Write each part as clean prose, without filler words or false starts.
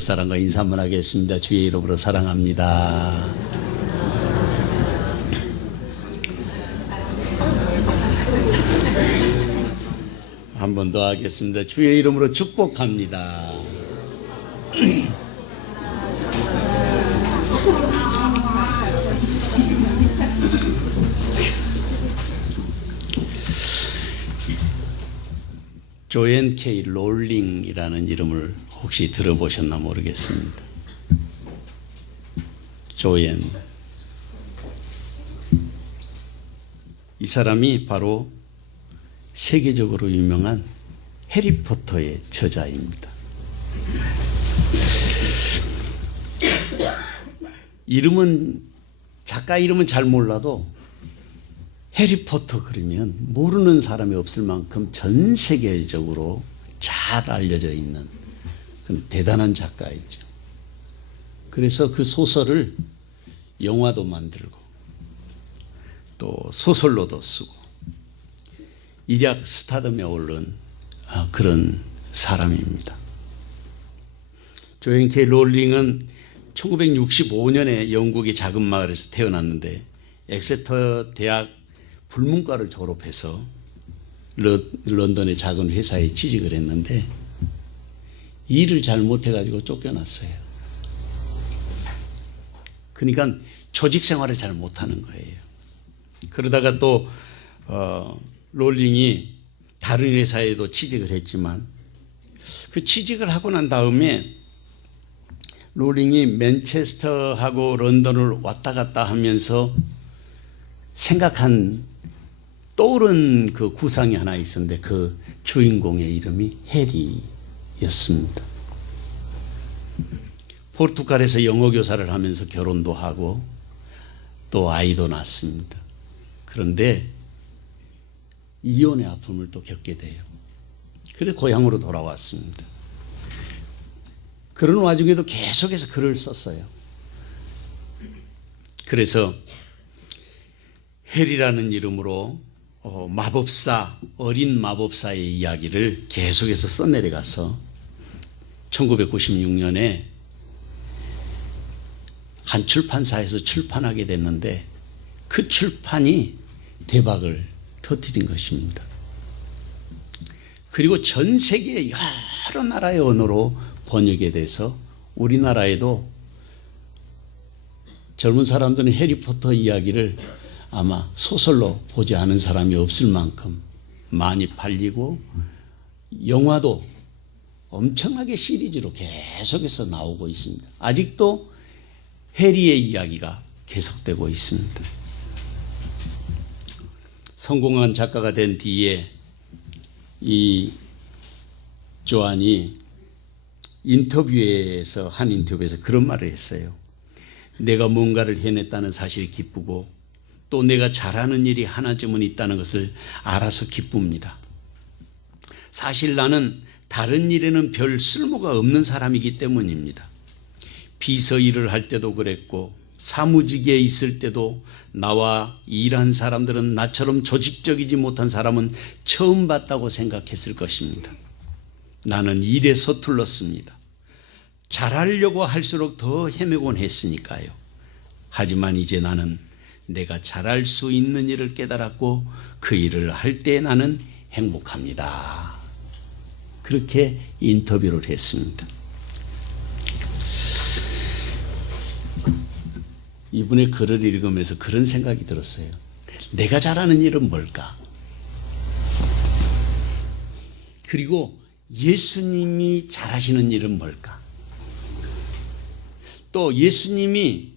옆사람과 인사 한번 하겠습니다. 주의 이름으로 사랑합니다. 한 번 더 하겠습니다. 주의 이름으로 축복합니다. 조앤 K. 롤링이라는 이름을 혹시 들어보셨나 모르겠습니다. 조앤. 이 사람이 바로 세계적으로 유명한 해리포터의 저자입니다. 작가 이름은 잘 몰라도 해리포터 그러면 모르는 사람이 없을 만큼 전 세계적으로 잘 알려져 있는 그런 대단한 작가이죠. 그래서 그 소설을 영화도 만들고 또 소설로도 쓰고 일약 스타덤에 오른 그런 사람입니다. 조앤 K. 롤링은 1965년에 영국의 작은 마을에서 태어났는데 엑세터 대학 불문과를 졸업해서 런던의 작은 회사에 취직을 했는데 일을 잘 못해가지고 쫓겨났어요. 그러니까 조직 생활을 잘 못하는 거예요. 그러다가 또 롤링이 다른 회사에도 취직을 했지만 그 취직을 하고 난 다음에 롤링이 맨체스터하고 런던을 왔다 갔다 하면서 떠오른 그 구상이 하나 있었는데 그 주인공의 이름이 해리였습니다. 포르투갈에서 영어 교사를 하면서 결혼도 하고 또 아이도 낳습니다. 그런데 이혼의 아픔을 또 겪게 돼요. 그래서 고향으로 돌아왔습니다. 그런 와중에도 계속해서 글을 썼어요. 그래서 해리라는 이름으로 어린 마법사의 이야기를 계속해서 써내려가서 1996년에 한 출판사에서 출판하게 됐는데 그 출판이 대박을 터뜨린 것입니다. 그리고 전 세계 여러 나라의 언어로 번역이 돼서 우리나라에도 젊은 사람들은 해리포터 이야기를 아마 소설로 보지 않은 사람이 없을 만큼 많이 팔리고 영화도 엄청나게 시리즈로 계속해서 나오고 있습니다. 아직도 해리의 이야기가 계속되고 있습니다. 성공한 작가가 된 뒤에 이 조안이 한 인터뷰에서 그런 말을 했어요. 내가 뭔가를 해냈다는 사실이 기쁘고 또 내가 잘하는 일이 하나쯤은 있다는 것을 알아서 기쁩니다. 사실 나는 다른 일에는 별 쓸모가 없는 사람이기 때문입니다. 비서 일을 할 때도 그랬고 사무직에 있을 때도 나와 일한 사람들은 나처럼 조직적이지 못한 사람은 처음 봤다고 생각했을 것입니다. 나는 일에 서툴렀습니다. 잘하려고 할수록 더 헤매곤 했으니까요. 하지만 이제 나는 내가 잘할 수 있는 일을 깨달았고 그 일을 할 때 나는 행복합니다. 그렇게 인터뷰를 했습니다. 이분의 글을 읽으면서 그런 생각이 들었어요. 내가 잘하는 일은 뭘까? 그리고 예수님이 잘하시는 일은 뭘까? 또 예수님이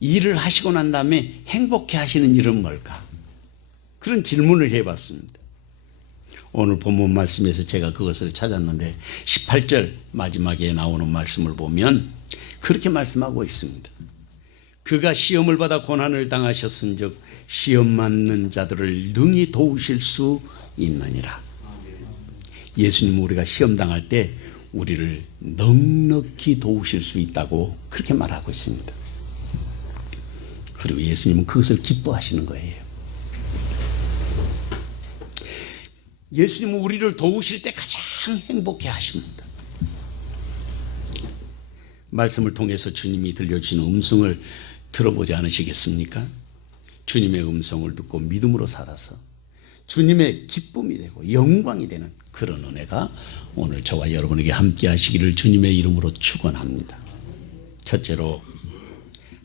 일을 하시고 난 다음에 행복해 하시는 일은 뭘까? 그런 질문을 해봤습니다. 오늘 본문 말씀에서 제가 그것을 찾았는데 18절 마지막에 나오는 말씀을 보면 그렇게 말씀하고 있습니다. 그가 시험을 받아 고난을 당하셨은즉 시험 맞는 자들을 능히 도우실 수 있느니라. 예수님은 우리가 시험 당할 때 우리를 넉넉히 도우실 수 있다고 그렇게 말하고 있습니다. 그리고 예수님은 그것을 기뻐하시는 거예요. 예수님은 우리를 도우실 때 가장 행복해 하십니다. 말씀을 통해서 주님이 들려주시는 음성을 들어보지 않으시겠습니까? 주님의 음성을 듣고 믿음으로 살아서 주님의 기쁨이 되고 영광이 되는 그런 은혜가 오늘 저와 여러분에게 함께 하시기를 주님의 이름으로 축원합니다. 첫째로,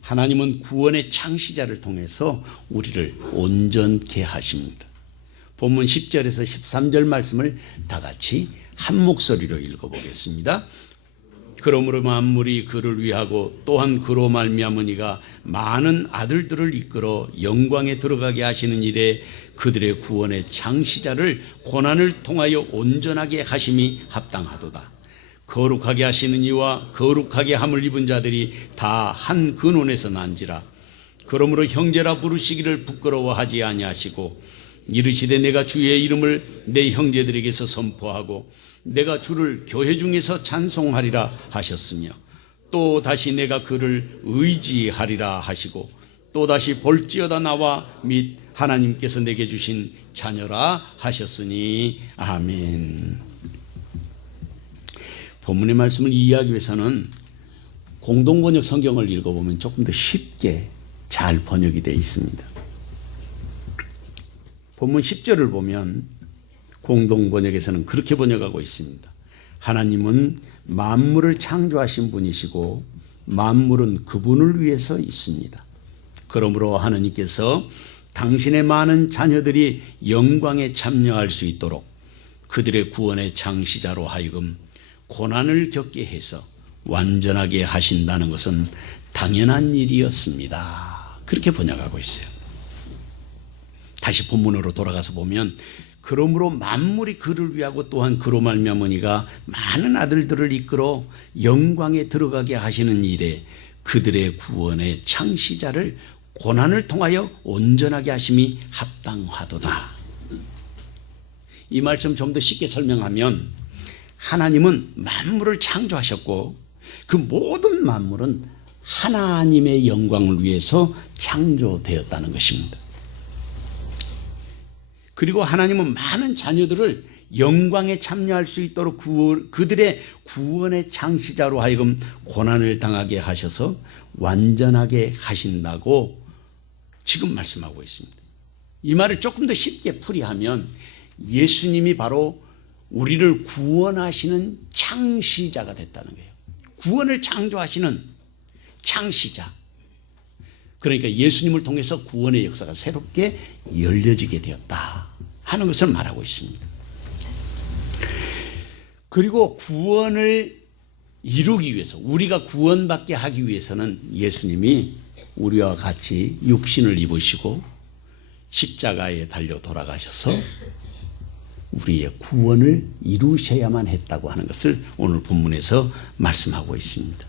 하나님은 구원의 창시자를 통해서 우리를 온전케 하십니다. 본문 10절에서 13절 말씀을 다 같이 한 목소리로 읽어보겠습니다. 그러므로 만물이 그를 위하고 또한 그로 말미암으니가 많은 아들들을 이끌어 영광에 들어가게 하시는 일에 그들의 구원의 창시자를 고난을 통하여 온전하게 하심이 합당하도다. 거룩하게 하시는 이와 거룩하게 함을 입은 자들이 다 한 근원에서 난지라. 그러므로 형제라 부르시기를 부끄러워하지 아니하시고 이르시되 내가 주의 이름을 내 형제들에게서 선포하고 내가 주를 교회 중에서 찬송하리라 하셨으며 또 다시 내가 그를 의지하리라 하시고 또 다시 볼지어다 나와 및 하나님께서 내게 주신 자녀라 하셨으니 아멘. 본문의 말씀을 이해하기 위해서는 공동번역 성경을 읽어보면 조금 더 쉽게 잘 번역이 되어 있습니다. 본문 10절을 보면 공동번역에서는 그렇게 번역하고 있습니다. 하나님은 만물을 창조하신 분이시고 만물은 그분을 위해서 있습니다. 그러므로 하나님께서 당신의 많은 자녀들이 영광에 참여할 수 있도록 그들의 구원의 창시자로 하여금 고난을 겪게 해서 완전하게 하신다는 것은 당연한 일이었습니다. 그렇게 번역하고 있어요. 다시 본문으로 돌아가서 보면 그러므로 만물이 그를 위하고 또한 그로 말미암으니가 많은 아들들을 이끌어 영광에 들어가게 하시는 일에 그들의 구원의 창시자를 고난을 통하여 온전하게 하심이 합당하도다. 이 말씀 좀 더 쉽게 설명하면 하나님은 만물을 창조하셨고 그 모든 만물은 하나님의 영광을 위해서 창조되었다는 것입니다. 그리고 하나님은 많은 자녀들을 영광에 참여할 수 있도록 그들의 구원의 창시자로 하여금 고난을 당하게 하셔서 완전하게 하신다고 지금 말씀하고 있습니다. 이 말을 조금 더 쉽게 풀이하면 예수님이 바로 우리를 구원하시는 창시자가 됐다는 거예요. 구원을 창조하시는 창시자. 그러니까 예수님을 통해서 구원의 역사가 새롭게 열려지게 되었다 하는 것을 말하고 있습니다. 그리고 구원을 이루기 위해서, 우리가 구원받게 하기 위해서는 예수님이 우리와 같이 육신을 입으시고 십자가에 달려 돌아가셔서 우리의 구원을 이루셔야만 했다고 하는 것을 오늘 본문에서 말씀하고 있습니다.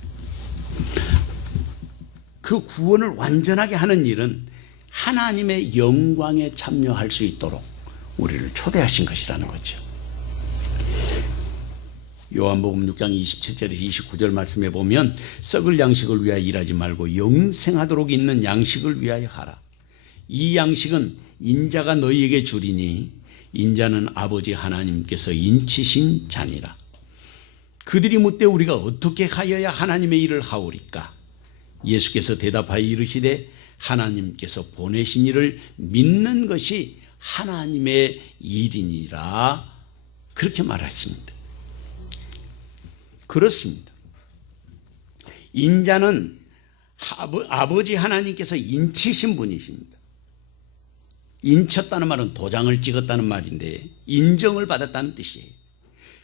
그 구원을 완전하게 하는 일은 하나님의 영광에 참여할 수 있도록 우리를 초대하신 것이라는 거죠. 요한복음 6장 27절에서 29절 말씀에 보면 썩을 양식을 위하여 일하지 말고 영생하도록 있는 양식을 위하여 하라. 이 양식은 인자가 너희에게 주리니 인자는 아버지 하나님께서 인치신 자니라. 그들이 묻되 우리가 어떻게 하여야 하나님의 일을 하오리까? 예수께서 대답하여 이르시되 하나님께서 보내신 이를 믿는 것이 하나님의 일이니라. 그렇게 말했습니다. 그렇습니다. 인자는 아버지 하나님께서 인치신 분이십니다. 인쳤다는 말은 도장을 찍었다는 말인데 인정을 받았다는 뜻이에요.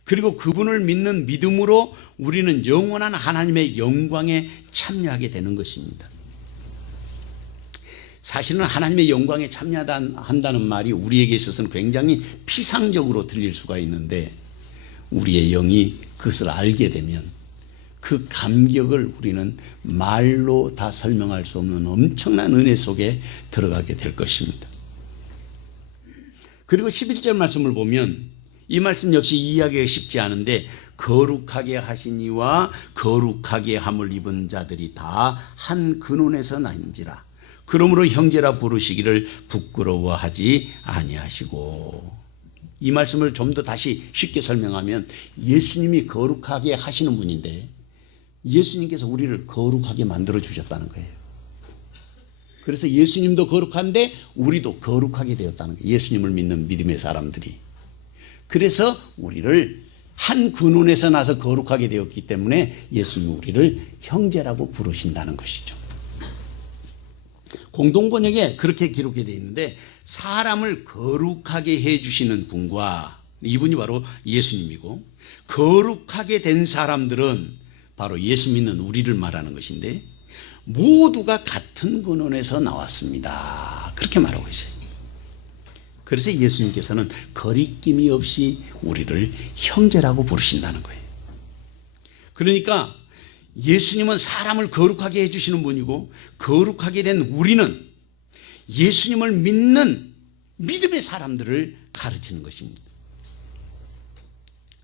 그리고 그분을 믿는 믿음으로 우리는 영원한 하나님의 영광에 참여하게 되는 것입니다. 사실은 하나님의 영광에 참여한다는 말이 우리에게 있어서는 굉장히 피상적으로 들릴 수가 있는데 우리의 영이 그것을 알게 되면 그 감격을 우리는 말로 다 설명할 수 없는 엄청난 은혜 속에 들어가게 될 것입니다. 그리고 11절 말씀을 보면 이 말씀 역시 이해하기가 쉽지 않은데 거룩하게 하시니와 거룩하게 함을 입은 자들이 다 한 근원에서 난지라. 그러므로 형제라 부르시기를 부끄러워하지 아니하시고. 이 말씀을 좀 더 다시 쉽게 설명하면 예수님이 거룩하게 하시는 분인데 예수님께서 우리를 거룩하게 만들어 주셨다는 거예요. 그래서 예수님도 거룩한데 우리도 거룩하게 되었다는 거예요. 예수님을 믿는 믿음의 사람들이. 그래서 우리를 한 근원에서 나서 거룩하게 되었기 때문에 예수님이 우리를 형제라고 부르신다는 것이죠. 공동번역에 그렇게 기록되어 있는데 사람을 거룩하게 해주시는 분과 이분이 바로 예수님이고 거룩하게 된 사람들은 바로 예수 믿는 우리를 말하는 것인데 모두가 같은 근원에서 나왔습니다. 그렇게 말하고 있어요. 그래서 예수님께서는 거리낌이 없이 우리를 형제라고 부르신다는 거예요. 그러니까 예수님은 사람을 거룩하게 해주시는 분이고 거룩하게 된 우리는 예수님을 믿는 믿음의 사람들을 가르치는 것입니다.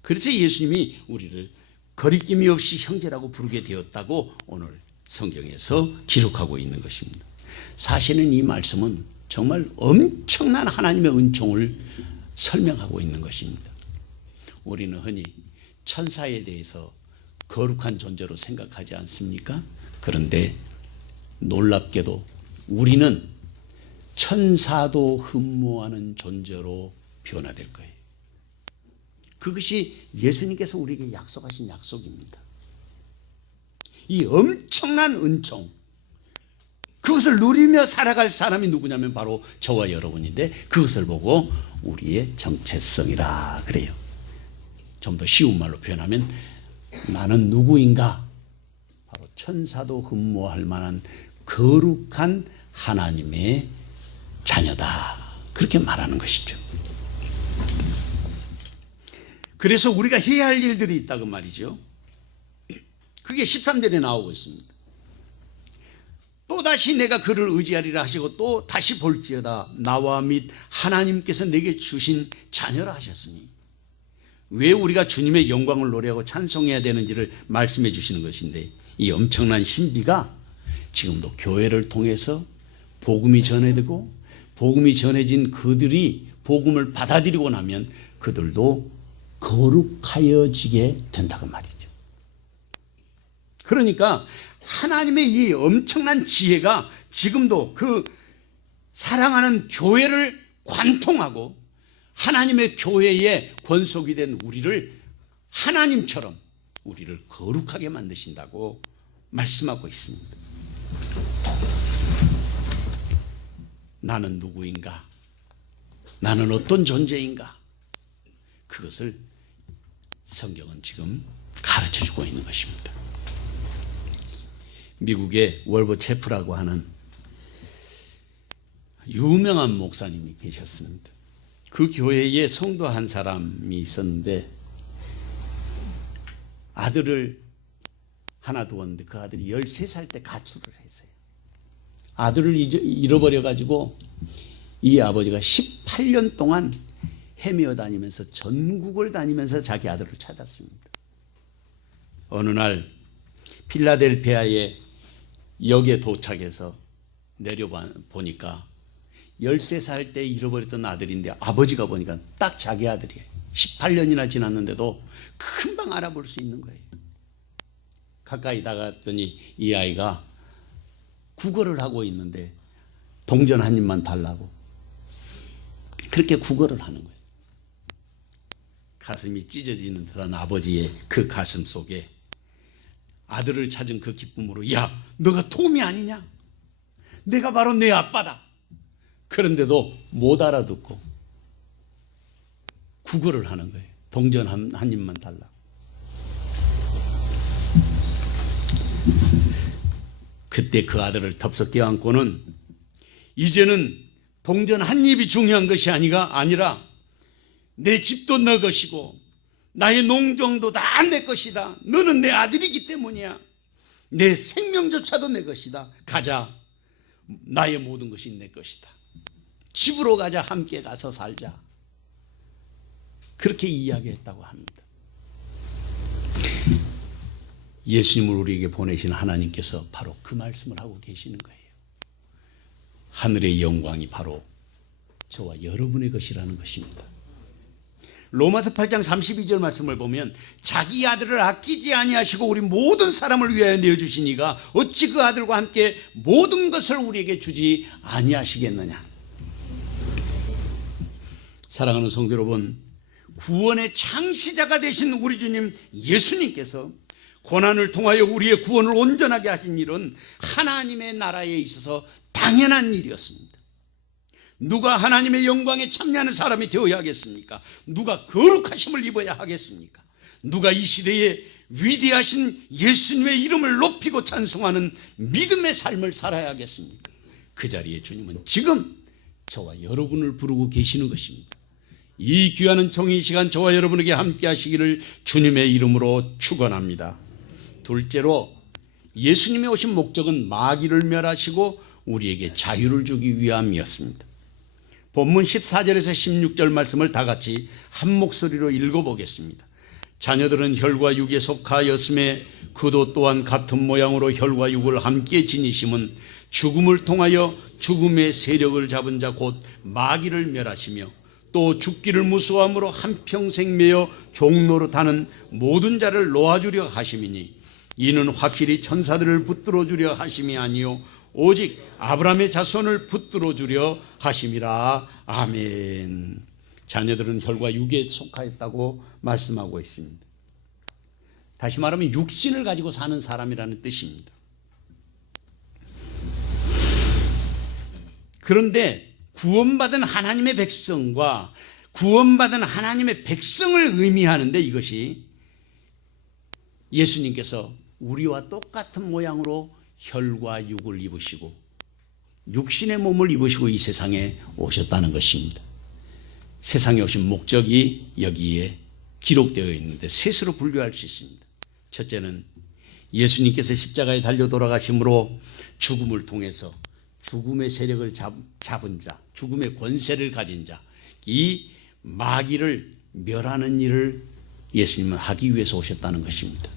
그래서 예수님이 우리를 거리낌이 없이 형제라고 부르게 되었다고 오늘 성경에서 기록하고 있는 것입니다. 사실은 이 말씀은 정말 엄청난 하나님의 은총을 설명하고 있는 것입니다. 우리는 흔히 천사에 대해서 거룩한 존재로 생각하지 않습니까? 그런데 놀랍게도 우리는 천사도 흠모하는 존재로 변화될 거예요. 그것이 예수님께서 우리에게 약속하신 약속입니다. 이 엄청난 은총, 그것을 누리며 살아갈 사람이 누구냐면 바로 저와 여러분인데 그것을 보고 우리의 정체성이라 그래요. 좀 더 쉬운 말로 표현하면 나는 누구인가? 바로 천사도 흠모할 만한 거룩한 하나님의 자녀다. 그렇게 말하는 것이죠. 그래서 우리가 해야 할 일들이 있다고 말이죠. 그게 13절에 나오고 있습니다. 또다시 내가 그를 의지하리라 하시고 또 다시 볼지어다 나와 및 하나님께서 내게 주신 자녀라 하셨으니 왜 우리가 주님의 영광을 노래하고 찬송해야 되는지를 말씀해 주시는 것인데 이 엄청난 신비가 지금도 교회를 통해서 복음이 전해지고 복음이 전해진 그들이 복음을 받아들이고 나면 그들도 거룩하여지게 된다고 말이죠. 그러니까 하나님의 이 엄청난 지혜가 지금도 그 사랑하는 교회를 관통하고 하나님의 교회의 권속이 된 우리를 하나님처럼 우리를 거룩하게 만드신다고 말씀하고 있습니다. 나는 누구인가? 나는 어떤 존재인가? 그것을 성경은 지금 가르쳐주고 있는 것입니다. 미국의 월버 체프라고 하는 유명한 목사님이 계셨습니다. 그 교회에 성도 한 사람이 있었는데 아들을 하나 두었는데 그 아들이 13살 때 가출을 했어요. 아들을 잃어버려가지고 이 아버지가 18년 동안 헤매어 다니면서 전국을 다니면서 자기 아들을 찾았습니다. 어느 날 필라델피아의 역에 도착해서 내려보니까 13살 때 잃어버렸던 아들인데 아버지가 보니까 딱 자기 아들이에요. 18년이나 지났는데도 금방 알아볼 수 있는 거예요. 가까이 다가갔더니 이 아이가 구걸을 하고 있는데 동전 한 입만 달라고 그렇게 구걸을 하는 거예요. 가슴이 찢어지는 듯한 아버지의 그 가슴 속에 아들을 찾은 그 기쁨으로 야 너가 톰이 아니냐? 내가 바로 내 아빠다. 그런데도 못 알아듣고 구걸을 하는 거예요. 동전 한 입만 달라. 그때 그 아들을 덥석 껴안고는 이제는 동전 한 입이 중요한 것이 아니라 내 집도 너 것이고 나의 농정도 다 내 것이다. 너는 내 아들이기 때문이야. 내 생명조차도 내 것이다. 가자. 나의 모든 것이 내 것이다. 집으로 가자. 함께 가서 살자. 그렇게 이야기했다고 합니다. 예수님을 우리에게 보내신 하나님께서 바로 그 말씀을 하고 계시는 거예요. 하늘의 영광이 바로 저와 여러분의 것이라는 것입니다. 로마서 8장 32절 말씀을 보면 자기 아들을 아끼지 아니하시고 우리 모든 사람을 위하여 내어주시니가 어찌 그 아들과 함께 모든 것을 우리에게 주지 아니하시겠느냐. 사랑하는 성도 여러분, 구원의 창시자가 되신 우리 주님 예수님께서 고난을 통하여 우리의 구원을 온전하게 하신 일은 하나님의 나라에 있어서 당연한 일이었습니다. 누가 하나님의 영광에 참여하는 사람이 되어야 하겠습니까? 누가 거룩하심을 입어야 하겠습니까? 누가 이 시대에 위대하신 예수님의 이름을 높이고 찬송하는 믿음의 삶을 살아야 하겠습니까? 그 자리에 주님은 지금 저와 여러분을 부르고 계시는 것입니다. 이 귀한 정의 시간 저와 여러분에게 함께 하시기를 주님의 이름으로 축원합니다. 둘째로, 예수님이 오신 목적은 마귀를 멸하시고 우리에게 자유를 주기 위함이었습니다. 본문 14절에서 16절 말씀을 다 같이 한 목소리로 읽어보겠습니다. 자녀들은 혈과 육에 속하였음에 그도 또한 같은 모양으로 혈과 육을 함께 지니심은 죽음을 통하여 죽음의 세력을 잡은 자 곧 마귀를 멸하시며 또 죽기를 무서워함으로 한평생 매여 종노릇하는 모든 자를 놓아주려 하심이니 이는 확실히 천사들을 붙들어 주려 하심이 아니요 오직 아브라함의 자손을 붙들어 주려 하심이라. 아멘. 자녀들은 혈과 육에 속하였다고 말씀하고 있습니다. 다시 말하면 육신을 가지고 사는 사람이라는 뜻입니다. 그런데 구원받은 하나님의 백성과 구원받은 하나님의 백성을 의미하는데 이것이 예수님께서 우리와 똑같은 모양으로 혈과 육을 입으시고 육신의 몸을 입으시고 이 세상에 오셨다는 것입니다. 세상에 오신 목적이 여기에 기록되어 있는데 셋으로 분류할 수 있습니다. 첫째는 예수님께서 십자가에 달려 돌아가심으로 죽음을 통해서 죽음의 세력을 잡은 자, 죽음의 권세를 가진 자, 이 마귀를 멸하는 일을 예수님은 하기 위해서 오셨다는 것입니다.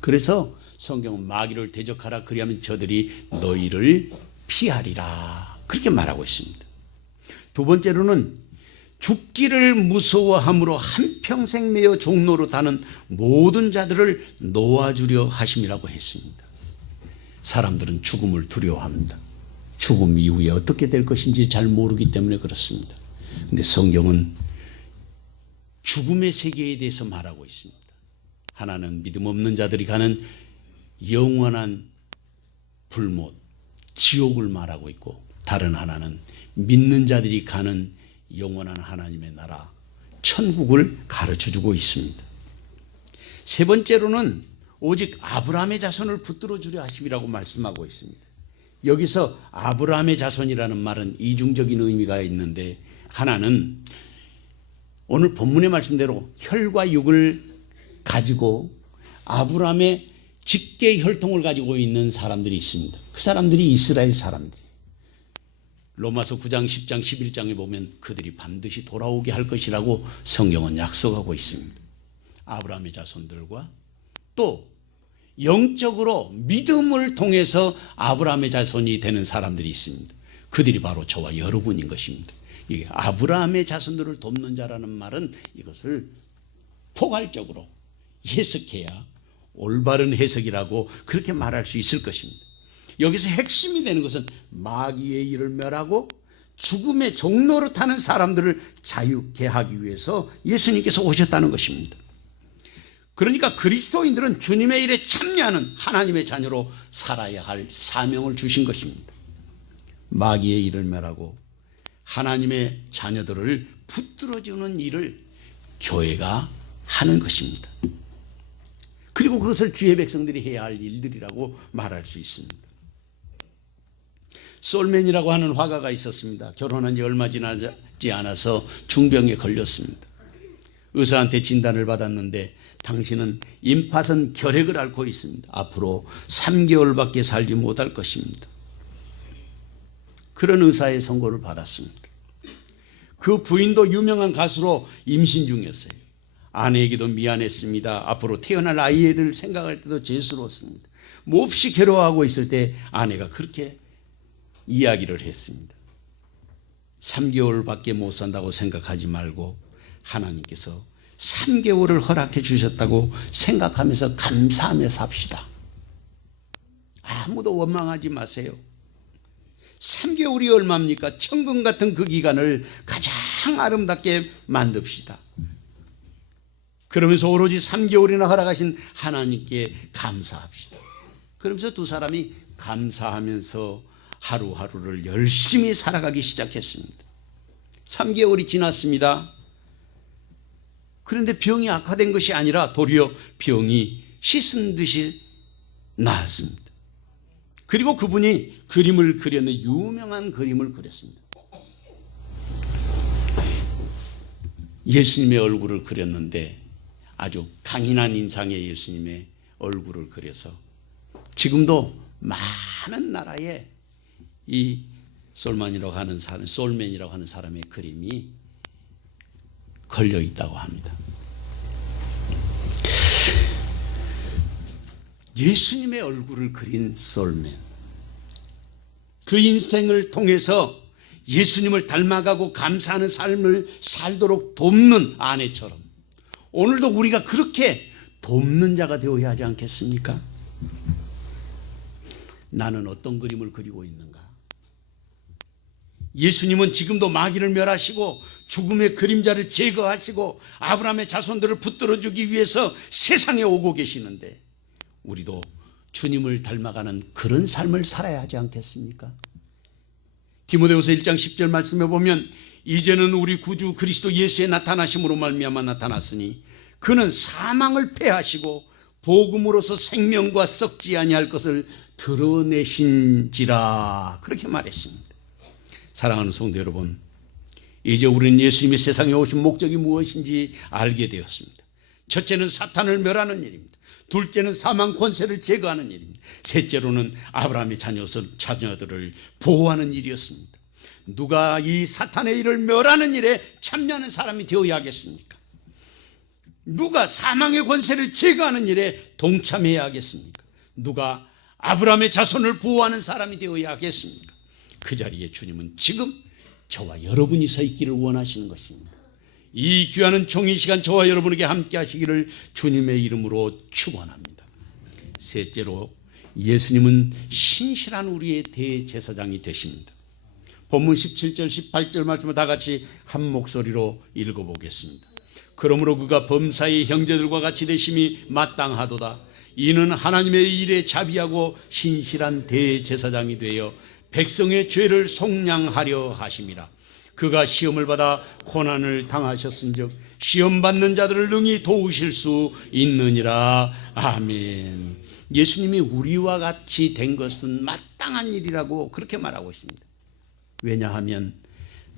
그래서 성경은 마귀를 대적하라 그리하면 저들이 너희를 피하리라 그렇게 말하고 있습니다. 두 번째로는 죽기를 무서워함으로 한평생 매여 종노릇하는 모든 자들을 놓아주려 하심이라고 했습니다. 사람들은 죽음을 두려워합니다. 죽음 이후에 어떻게 될 것인지 잘 모르기 때문에 그렇습니다. 그런데 성경은 죽음의 세계에 대해서 말하고 있습니다. 하나는 믿음 없는 자들이 가는 영원한 불못, 지옥을 말하고 있고 다른 하나는 믿는 자들이 가는 영원한 하나님의 나라, 천국을 가르쳐주고 있습니다. 세 번째로는 오직 아브라함의 자손을 붙들어 주려 하심이라고 말씀하고 있습니다. 여기서 아브라함의 자손이라는 말은 이중적인 의미가 있는데 하나는 오늘 본문의 말씀대로 혈과 육을 가지고 아브라함의 직계 혈통을 가지고 있는 사람들이 있습니다. 그 사람들이 이스라엘 사람들이에요. 로마서 9장, 10장, 11장에 보면 그들이 반드시 돌아오게 할 것이라고 성경은 약속하고 있습니다. 아브라함의 자손들과 또 영적으로 믿음을 통해서 아브라함의 자손이 되는 사람들이 있습니다. 그들이 바로 저와 여러분인 것입니다. 이게 아브라함의 자손들을 돕는 자라는 말은 이것을 포괄적으로 해석해야 올바른 해석이라고 그렇게 말할 수 있을 것입니다. 여기서 핵심이 되는 것은 마귀의 일을 멸하고 죽음의 종로로 타는 사람들을 자유케 하기 위해서 예수님께서 오셨다는 것입니다. 그러니까 그리스도인들은 주님의 일에 참여하는 하나님의 자녀로 살아야 할 사명을 주신 것입니다. 마귀의 일을 멸하고 하나님의 자녀들을 붙들어주는 일을 교회가 하는 것입니다. 그리고 그것을 주의 백성들이 해야 할 일들이라고 말할 수 있습니다. 솔맨이라고 하는 화가가 있었습니다. 결혼한 지 얼마 지나지 않아서 중병에 걸렸습니다. 의사한테 진단을 받았는데 당신은 임파선 결핵을 앓고 있습니다. 앞으로 3개월밖에 살지 못할 것입니다. 그런 의사의 선고를 받았습니다. 그 부인도 유명한 가수로 임신 중이었어요. 아내에게도 미안했습니다. 앞으로 태어날 아이를 생각할 때도 죄스러웠습니다. 몹시 괴로워하고 있을 때 아내가 그렇게 이야기를 했습니다. 3개월밖에 못 산다고 생각하지 말고 하나님께서 3개월을 허락해 주셨다고 생각하면서 감사하며 삽시다. 아무도 원망하지 마세요. 3개월이 얼마입니까? 천금 같은 그 기간을 가장 아름답게 만듭시다. 그러면서 오로지 3개월이나 허락하신 하나님께 감사합시다. 그러면서 두 사람이 감사하면서 하루하루를 열심히 살아가기 시작했습니다. 3개월이 지났습니다. 그런데 병이 악화된 것이 아니라 도리어 병이 씻은 듯이 나았습니다. 그리고 그분이 그림을 그렸는데 유명한 그림을 그렸습니다. 예수님의 얼굴을 그렸는데 아주 강인한 인상의 예수님의 얼굴을 그려서 지금도 많은 나라에 이 솔맨이라고 하는 사람의 그림이 걸려 있다고 합니다. 예수님의 얼굴을 그린 솔맨, 그 인생을 통해서 예수님을 닮아가고 감사하는 삶을 살도록 돕는 아내처럼 오늘도 우리가 그렇게 돕는 자가 되어야 하지 않겠습니까? 나는 어떤 그림을 그리고 있는가? 예수님은 지금도 마귀를 멸하시고 죽음의 그림자를 제거하시고 아브라함의 자손들을 붙들어주기 위해서 세상에 오고 계시는데 우리도 주님을 닮아가는 그런 삶을 살아야 하지 않겠습니까? 디모데후서 1장 10절 말씀에 보면 이제는 우리 구주 그리스도 예수의 나타나심으로 말미암아 나타났으니 그는 사망을 패하시고 복음으로서 생명과 썩지 아니할 것을 드러내신지라 그렇게 말했습니다. 사랑하는 성도 여러분, 이제 우리는 예수님이 세상에 오신 목적이 무엇인지 알게 되었습니다. 첫째는 사탄을 멸하는 일입니다. 둘째는 사망 권세를 제거하는 일입니다. 셋째로는 아브라함의 자녀들을 보호하는 일이었습니다. 누가 이 사탄의 일을 멸하는 일에 참여하는 사람이 되어야 하겠습니까? 누가 사망의 권세를 제거하는 일에 동참해야 하겠습니까? 누가 아브라함의 자손을 보호하는 사람이 되어야 하겠습니까? 그 자리에 주님은 지금 저와 여러분이 서 있기를 원하시는 것입니다. 이 귀한 종이 시간 저와 여러분에게 함께 하시기를 주님의 이름으로 축원합니다. 셋째로 예수님은 신실한 우리의 대제사장이 되십니다. 본문 17절 18절 말씀을 다 같이 한 목소리로 읽어보겠습니다. 그러므로 그가 범사의 형제들과 같이 되심이 마땅하도다. 이는 하나님의 일에 자비하고 신실한 대제사장이 되어 백성의 죄를 속량하려 하심이라. 그가 시험을 받아 고난을 당하셨은즉 시험 받는 자들을 능히 도우실 수 있느니라. 아멘. 예수님이 우리와 같이 된 것은 마땅한 일이라고 그렇게 말하고 있습니다. 왜냐하면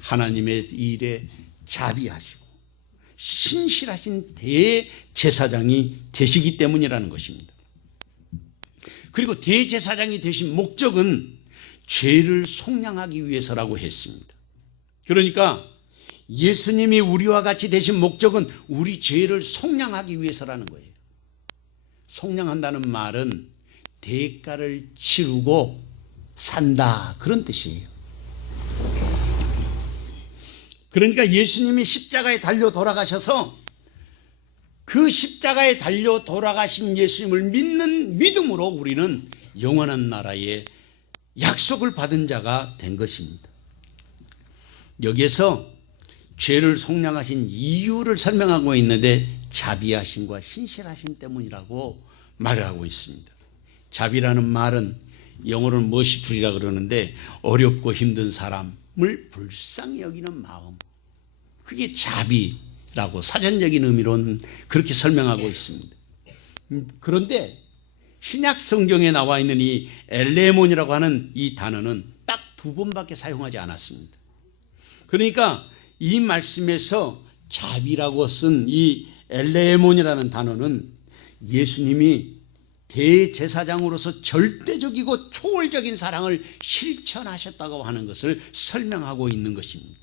하나님의 일에 자비하시고 신실하신 대제사장이 되시기 때문이라는 것입니다. 그리고 대제사장이 되신 목적은 죄를 속량하기 위해서라고 했습니다. 그러니까 예수님이 우리와 같이 되신 목적은 우리 죄를 속량하기 위해서라는 거예요. 속량한다는 말은 대가를 치르고 산다 그런 뜻이에요. 그러니까 예수님이 십자가에 달려 돌아가셔서 그 십자가에 달려 돌아가신 예수님을 믿는 믿음으로 우리는 영원한 나라의 약속을 받은 자가 된 것입니다. 여기에서 죄를 속량하신 이유를 설명하고 있는데 자비하심과 신실하심 때문이라고 말을 하고 있습니다. 자비라는 말은 영어로는 머시풀이라 그러는데 어렵고 힘든 사람을 불쌍히 여기는 마음, 그게 자비라고 사전적인 의미로는 그렇게 설명하고 있습니다. 그런데 신약 성경에 나와 있는 이 엘레몬이라고 하는 이 단어는 딱 2번밖에 사용하지 않았습니다. 그러니까 이 말씀에서 자비라고 쓴 이 엘레몬이라는 단어는 예수님이 대제사장으로서 절대적이고 초월적인 사랑을 실천하셨다고 하는 것을 설명하고 있는 것입니다.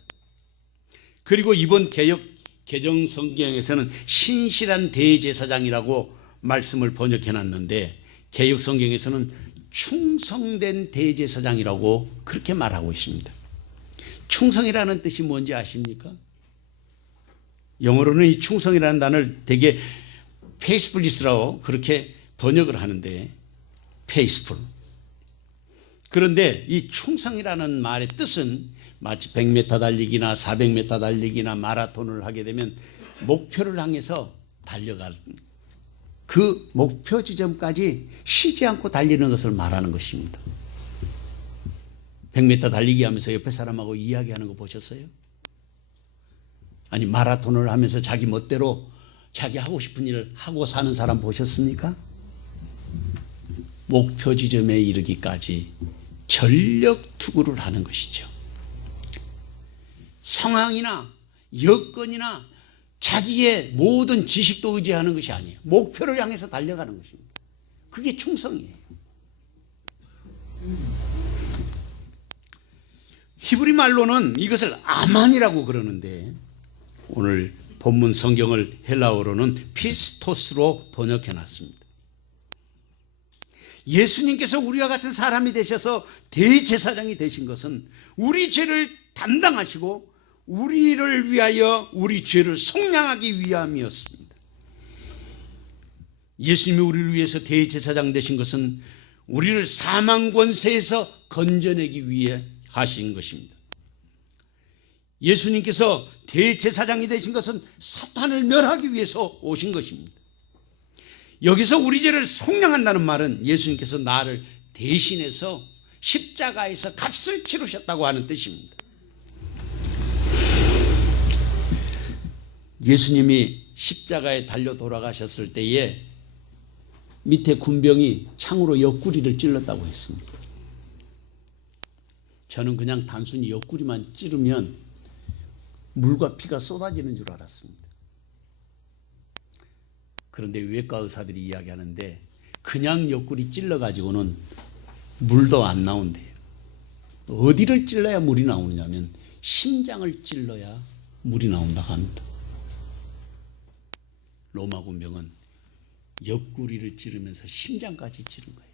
그리고 이번 개정 성경에서는 신실한 대제사장이라고 말씀을 번역해놨는데 개역 성경에서는 충성된 대제사장이라고 그렇게 말하고 있습니다. 충성이라는 뜻이 뭔지 아십니까? 영어로는 이 충성이라는 단어를 되게 페이스풀리스라고 그렇게 번역을 하는데, 페이스풀. 그런데 이 충성이라는 말의 뜻은 마치 100m 달리기나 400m 달리기나 마라톤을 하게 되면 목표를 향해서 달려갈, 그 목표 지점까지 쉬지 않고 달리는 것을 말하는 것입니다. 100m 달리기 하면서 옆에 사람하고 이야기하는 거 보셨어요? 아니, 마라톤을 하면서 자기 멋대로 자기 하고 싶은 일을 하고 사는 사람 보셨습니까? 목표 지점에 이르기까지 전력 투구를 하는 것이죠. 상황이나 여건이나 자기의 모든 지식도 의지하는 것이 아니에요. 목표를 향해서 달려가는 것입니다. 그게 충성이에요. 히브리 말로는 이것을 아만이라고 그러는데, 오늘 본문 성경을 헬라어로는 피스토스로 번역해 놨습니다. 예수님께서 우리와 같은 사람이 되셔서 대제사장이 되신 것은 우리 죄를 담당하시고 우리를 위하여 우리 죄를 속량하기 위함이었습니다. 예수님이 우리를 위해서 대제사장 되신 것은 우리를 사망 권세에서 건져내기 위해 하신 것입니다. 예수님께서 대제사장이 되신 것은 사탄을 멸하기 위해서 오신 것입니다. 여기서 우리 죄를 속량한다는 말은 예수님께서 나를 대신해서 십자가에서 값을 치르셨다고 하는 뜻입니다. 예수님이 십자가에 달려 돌아가셨을 때에 밑에 군병이 창으로 옆구리를 찔렀다고 했습니다. 저는 그냥 단순히 옆구리만 찌르면 물과 피가 쏟아지는 줄 알았습니다. 그런데 외과 의사들이 이야기하는데 그냥 옆구리 찔러가지고는 물도 안 나온대요. 어디를 찔러야 물이 나오냐면 심장을 찔러야 물이 나온다고 합니다. 로마 군병은 옆구리를 찌르면서 심장까지 찌른 거예요.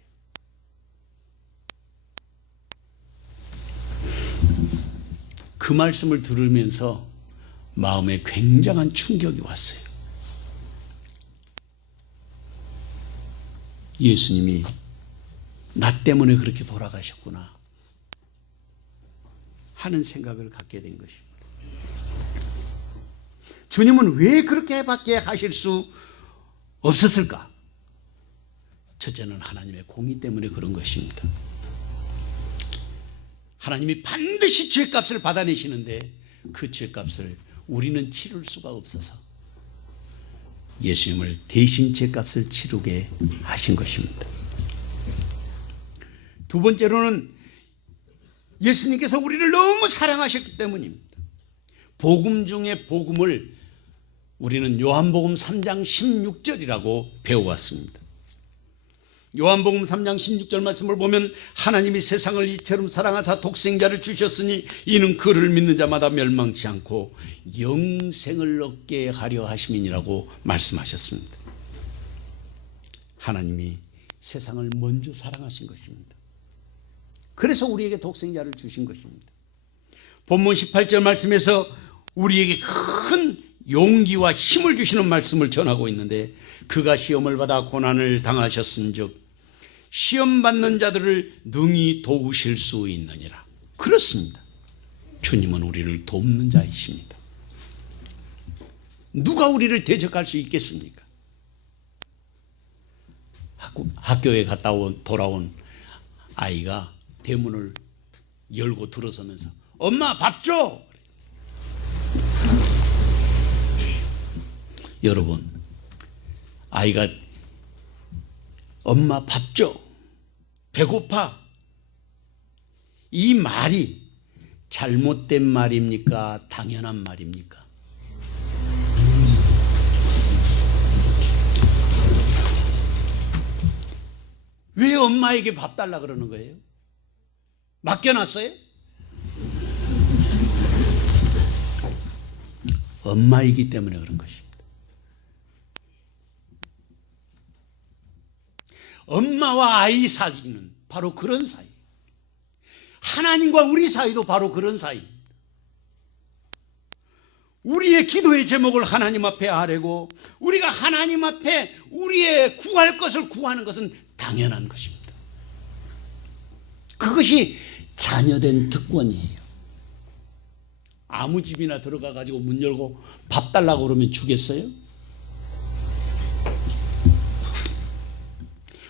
그 말씀을 들으면서 마음에 굉장한 충격이 왔어요. 예수님이 나 때문에 그렇게 돌아가셨구나 하는 생각을 갖게 된 것입니다. 주님은 왜 그렇게밖에 하실 수 없었을까? 첫째는 하나님의 공의 때문에 그런 것입니다. 하나님이 반드시 죄값을 받아내시는데 그 죄값을 우리는 치를 수가 없어서 예수님을 대신 죄값을 치르게 하신 것입니다. 두 번째로는 예수님께서 우리를 너무 사랑하셨기 때문입니다. 복음 중에 복음을 우리는 요한복음 3장 16절이라고 배워왔습니다. 요한복음 3장 16절 말씀을 보면 하나님이 세상을 이처럼 사랑하사 독생자를 주셨으니 이는 그를 믿는 자마다 멸망치 않고 영생을 얻게 하려 하심이니라고 말씀하셨습니다. 하나님이 세상을 먼저 사랑하신 것입니다. 그래서 우리에게 독생자를 주신 것입니다. 본문 18절 말씀에서 우리에게 큰 용기와 힘을 주시는 말씀을 전하고 있는데, 그가 시험을 받아 고난을 당하셨은즉 시험 받는 자들을 능히 도우실 수 있느니라. 그렇습니다. 주님은 우리를 돕는 자이십니다. 누가 우리를 대적할 수 있겠습니까? 학교에 갔다 돌아온 아이가 대문을 열고 들어서면서 엄마 밥 줘! 여러분, 아이가 엄마 밥 줘, 배고파, 이 말이 잘못된 말입니까? 당연한 말입니까? 왜 엄마에게 밥 달라 그러는 거예요? 맡겨놨어요? 엄마이기 때문에 그런 것입니다. 엄마와 아이 사이는 바로 그런 사이. 하나님과 우리 사이도 바로 그런 사이입니다. 우리의 기도의 제목을 하나님 앞에 아뢰고 우리가 하나님 앞에 우리의 구할 것을 구하는 것은 당연한 것입니다. 그것이 자녀된 특권이에요. 아무 집이나 들어가 가지고 문 열고 밥 달라고 그러면 주겠어요?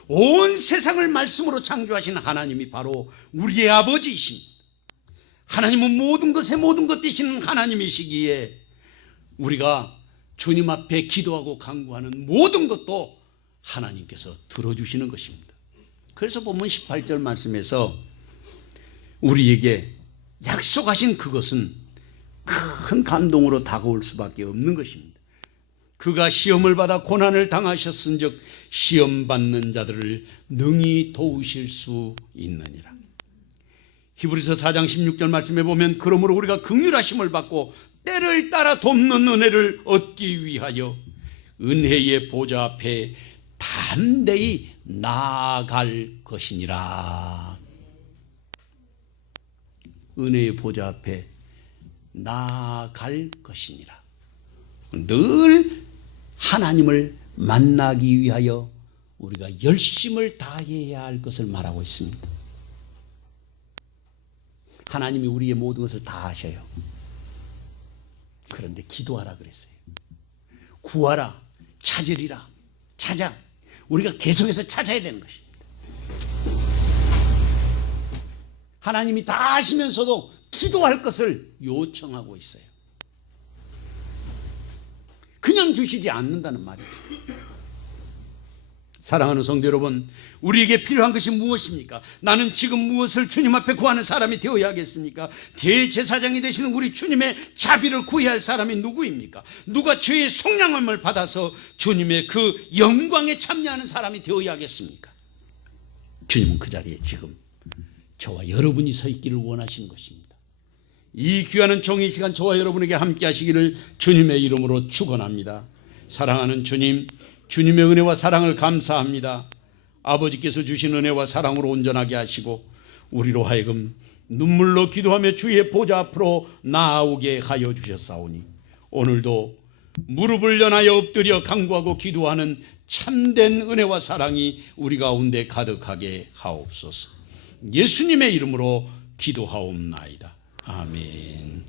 온 세상을 말씀으로 창조하신 하나님이 바로 우리의 아버지이십니다. 하나님은 모든 것의 모든 것 되시는 하나님이시기에 우리가 주님 앞에 기도하고 간구하는 모든 것도 하나님께서 들어주시는 것입니다. 그래서 보면 18절 말씀에서 우리에게 약속하신 그것은 큰 감동으로 다가올 수밖에 없는 것입니다. 그가 시험을 받아 고난을 당하셨은즉 시험 받는 자들을 능히 도우실 수 있느니라. 히브리서 4장 16절 말씀에 보면 그러므로 우리가 긍휼하심을 받고 때를 따라 돕는 은혜를 얻기 위하여 은혜의 보좌 앞에 담대히 나아갈 것이니라. 은혜의 보좌 앞에 나아갈 것이니라. 늘 하나님을 만나기 위하여 우리가 열심을 다해야 할 것을 말하고 있습니다. 하나님이 우리의 모든 것을 다 하셔요. 그런데 기도하라 그랬어요. 구하라, 찾으리라, 찾아. 우리가 계속해서 찾아야 되는 것입니다. 하나님이 다 하시면서도 기도할 것을 요청하고 있어요. 그냥 주시지 않는다는 말이죠. 사랑하는 성도 여러분, 우리에게 필요한 것이 무엇입니까? 나는 지금 무엇을 주님 앞에 구하는 사람이 되어야겠습니까? 대제사장이 되시는 우리 주님의 자비를 구해야 할 사람이 누구입니까? 누가 죄의 속량함을 받아서 주님의 그 영광에 참여하는 사람이 되어야겠습니까? 주님은 그 자리에 지금 저와 여러분이 서 있기를 원하시는 것입니다. 이 귀한 정의 시간 저와 여러분에게 함께 하시기를 주님의 이름으로 축원합니다. 사랑하는 주님, 주님의 은혜와 사랑을 감사합니다. 아버지께서 주신 은혜와 사랑으로 온전하게 하시고 우리로 하여금 눈물로 기도하며 주의 보좌 앞으로 나아오게 하여 주셨사오니 오늘도 무릎을 연하여 엎드려 간구하고 기도하는 참된 은혜와 사랑이 우리 가운데 가득하게 하옵소서. 예수님의 이름으로 기도하옵나이다. 아멘.